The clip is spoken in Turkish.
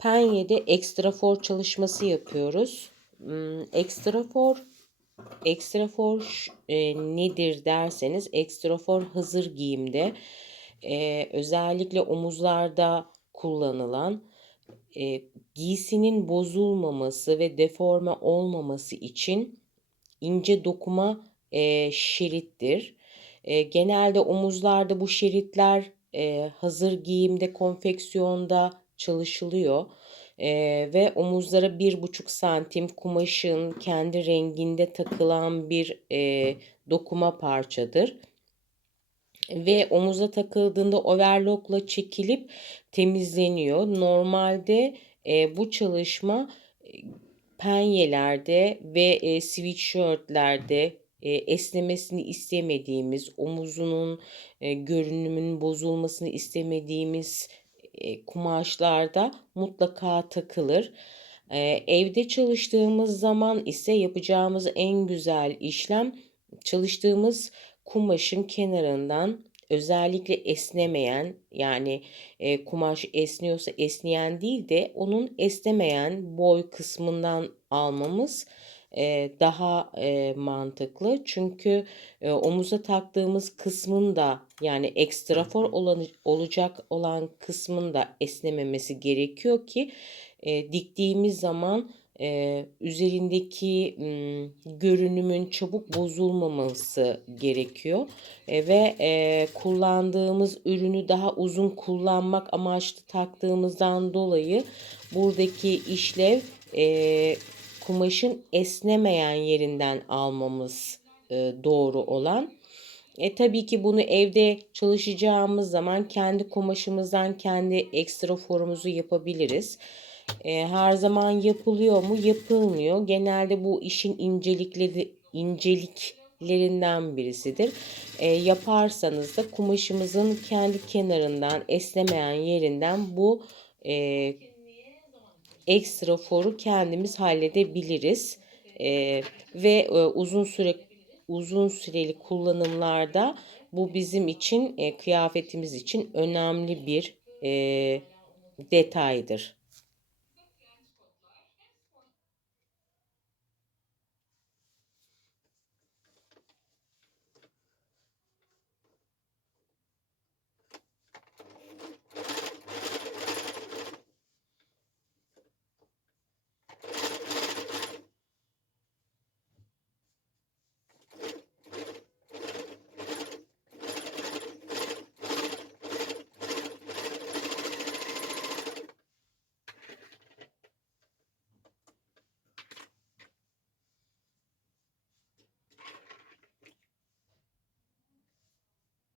Penye'de ekstrafor çalışması yapıyoruz. Hmm, Ekstrafor ekstrafor e, nedir derseniz ekstrafor hazır giyimde e, özellikle omuzlarda kullanılan e, giysinin bozulmaması ve deforme olmaması için ince dokuma şerittir. Genelde omuzlarda bu şeritler hazır giyimde, konfeksiyonda çalışılıyor. E, ve omuzlara bir buçuk santim kumaşın kendi renginde takılan bir e, dokuma parçadır. Ve omuza takıldığında overlockla çekilip temizleniyor. Normalde e, bu çalışma penyelerde ve e, sweatshirtlerde e, esnemesini istemediğimiz, omuzunun e, görünümünün bozulmasını istemediğimiz e, kumaşlarda mutlaka takılır. E, evde çalıştığımız zaman ise yapacağımız en güzel işlem çalıştığımız kumaşın kenarından özellikle esnemeyen yani e, kumaş esniyorsa esneyen değil de onun esnemeyen boy kısmından almamız e, daha e, mantıklı. Çünkü e, omuza taktığımız kısmın da yani ekstrafor olan, olacak olan kısmın da esnememesi gerekiyor ki e, diktiğimiz zaman e, üzerindeki m, görünümün çabuk bozulmaması gerekiyor e, ve e, kullandığımız ürünü daha uzun kullanmak amaçlı taktığımızdan dolayı buradaki işlev e, kumaşın esnemeyen yerinden almamız e, doğru olan. E, tabii ki bunu evde çalışacağımız zaman kendi kumaşımızdan kendi ekstra forumuzu yapabiliriz. E, her zaman yapılıyor mu? Yapılmıyor. Genelde bu işin incelikleri inceliklerinden birisidir. E, yaparsanız da kumaşımızın kendi kenarından esnemeyen yerinden bu e, ekstra foru kendimiz halledebiliriz. E, ve e, uzun süre uzun süreli kullanımlarda bu bizim için e, kıyafetimiz için önemli bir e, detaydır.